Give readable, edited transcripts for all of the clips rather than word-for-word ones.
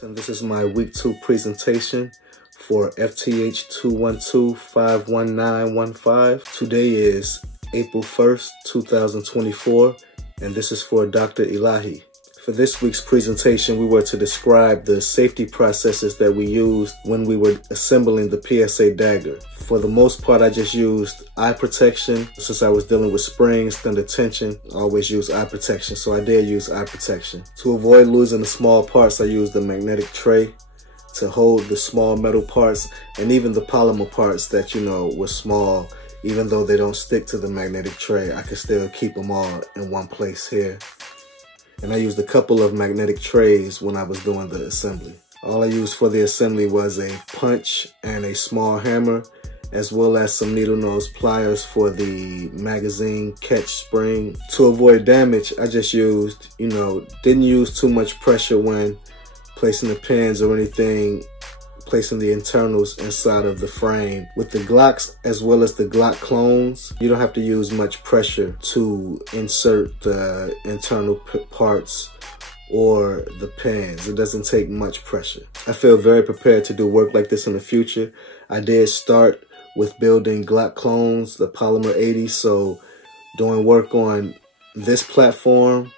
And this is my week 2 presentation for FTH 212-51915. Today is April 1st, 2024, and this is for Dr. Elahi. For this week's presentation, we were to describe the safety processes that we used when we were assembling the PSA Dagger. For the most part, I just used eye protection. Since I was dealing with springs, thunder tension, I always use eye protection, so I did use eye protection. To avoid losing the small parts, I used a magnetic tray to hold the small metal parts and even the polymer parts that, were small. Even though they don't stick to the magnetic tray, I could still keep them all in one place here. And I used a couple of magnetic trays when I was doing the assembly. All I used for the assembly was a punch and a small hammer, as well as some needle nose pliers for the magazine catch spring. To avoid damage, I just used, didn't use too much pressure when placing the pins or anything, placing the internals inside of the frame. With the Glocks as well as the Glock clones, you don't have to use much pressure to insert the internal parts or the pins. It doesn't take much pressure. I feel very prepared to do work like this in the future. I did start with building Glock clones, the Polymer 80, so doing work on this platform,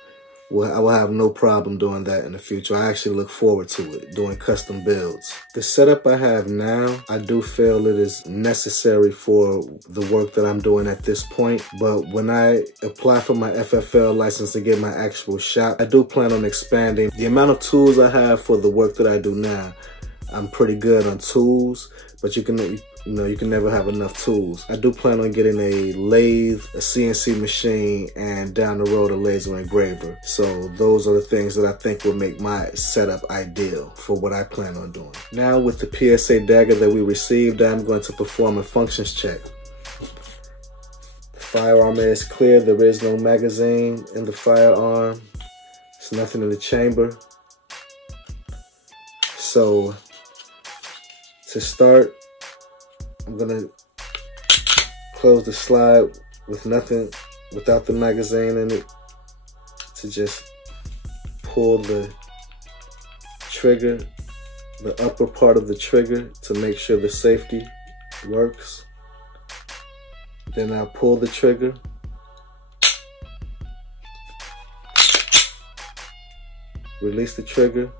I will have no problem doing that in the future. I actually look forward to it, doing custom builds. The setup I have now, I do feel it is necessary for the work that I'm doing at this point. But when I apply for my FFL license to get my actual shop, I do plan on expanding the amount of tools I have for the work that I do now. I'm pretty good on tools, but you can never have enough tools. I do plan on getting a lathe, a CNC machine, and down the road a laser engraver. So those are the things that I think will make my setup ideal for what I plan on doing. Now with the PSA Dagger that we received, I'm going to perform a functions check. The firearm is clear. There is no magazine in the firearm. There's nothing in the chamber. So to start, I'm gonna close the slide with nothing, without the magazine in it, to just pull the trigger, the upper part of the trigger, to make sure the safety works. Then I'll pull the trigger. Release the trigger.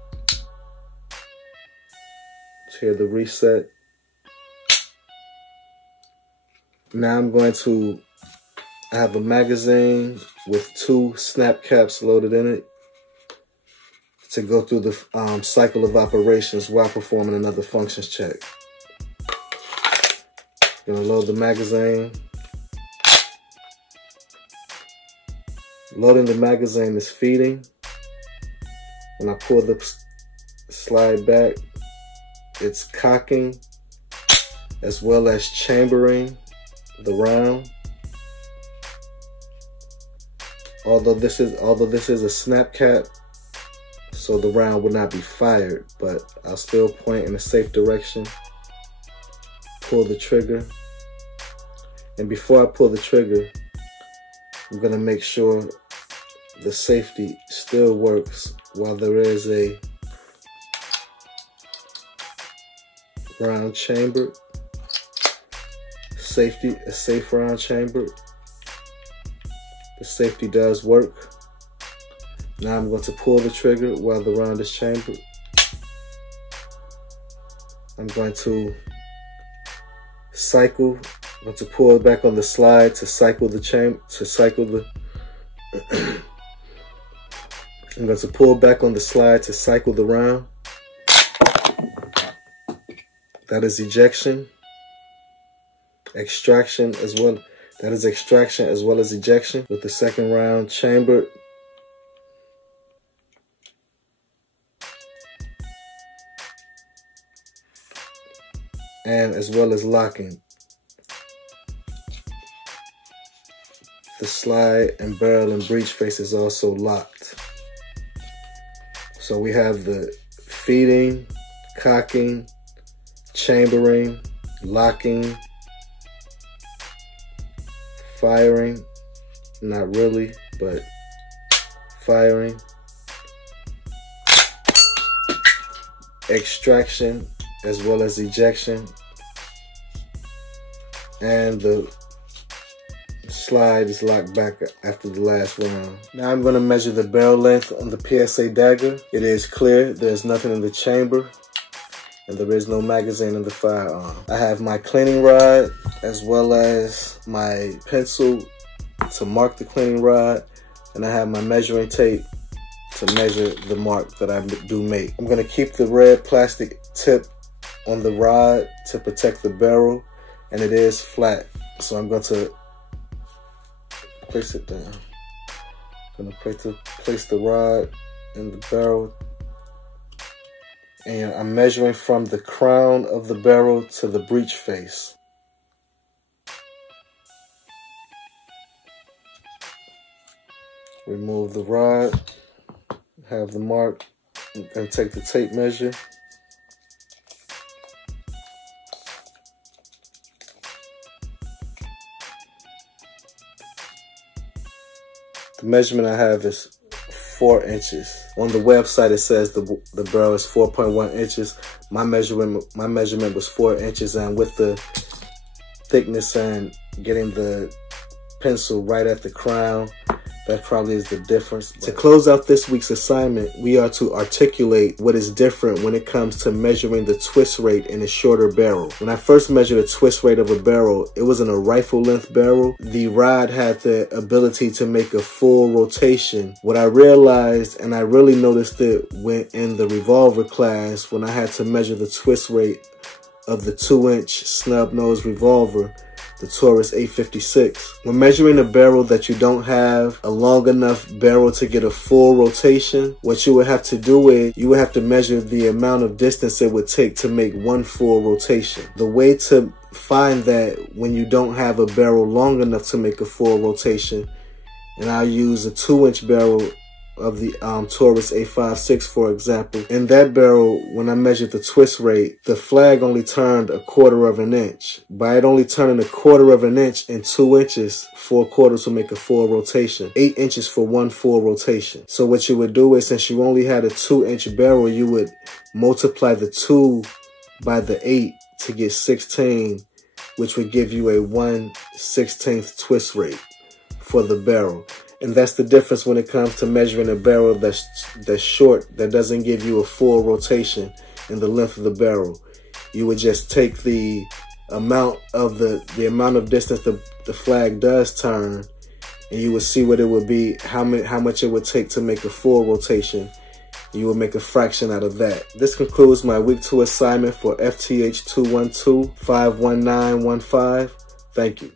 Hear the reset. Now I'm going to have a magazine with 2 snap caps loaded in it to go through the cycle of operations while performing another functions check. Gonna load the magazine. Loading the magazine is feeding. When I pull the slide back, it's cocking as well as chambering the round. Although this is a snap cap, so the round will not be fired, but I'll still point in a safe direction. Pull the trigger. And before I pull the trigger, I'm gonna make sure the safety still works while there is a round chamber, a safe round chamber. The safety does work. Now I'm going to pull the trigger while the round is chambered. I'm going to cycle. I'm going to pull it back on the slide to cycle the I'm going to pull back on the slide to cycle the round. That is ejection. Extraction as well. That is extraction as well as ejection with the second round chambered. And as well as locking. The slide and barrel and breech face is also locked. So we have the feeding, cocking, chambering, locking, firing, not really, but firing, extraction as well as ejection, and the slide is locked back after the last round. Now I'm going to measure the barrel length on the PSA Dagger. It is clear, there's nothing in the chamber, and there is no magazine in the firearm. I have my cleaning rod as well as my pencil to mark the cleaning rod, and I have my measuring tape to measure the mark that I do make. I'm going to keep the red plastic tip on the rod to protect the barrel, and it is flat, so I'm going to place it down. I'm going to place the rod in the barrel, and I'm measuring from the crown of the barrel to the breech face. Remove the rod, have the mark, and take the tape measure. The measurement I have is 4 inches. On the website it says the barrel is 4.1 inches. My measurement was 4 inches, and with the thickness and getting the pencil right at the crown, that probably is the difference. To close out this week's assignment, we are to articulate what is different when it comes to measuring the twist rate in a shorter barrel. When I first measured the twist rate of a barrel, it was in a rifle length barrel. The rod had the ability to make a full rotation. What I realized, and I really noticed it when in the revolver class, when I had to measure the twist rate of the 2-inch snub nose revolver, the Taurus 856. When measuring a barrel that you don't have a long enough barrel to get a full rotation, what you would have to do is you would have to measure the amount of distance it would take to make one full rotation. The way to find that when you don't have a barrel long enough to make a full rotation, and I'll use a 2-inch barrel of the Taurus 856 for example. In that barrel, when I measured the twist rate, the flag only turned 1/4 of an inch. By it only turning 1/4 of an inch in 2 inches, 4 quarters will make a full rotation. 8 inches for one full rotation. So what you would do is, since you only had a 2-inch barrel, you would multiply the 2 by the 8 to get 16, which would give you a 1/16 twist rate for the barrel. And that's the difference when it comes to measuring a barrel that's short, that doesn't give you a full rotation in the length of the barrel. You would just take the amount of distance the flag does turn, and you would see what it would be, how much it would take to make a full rotation. You will make a fraction out of that. This concludes my week 2 assignment for FTH 212-51915. Thank you.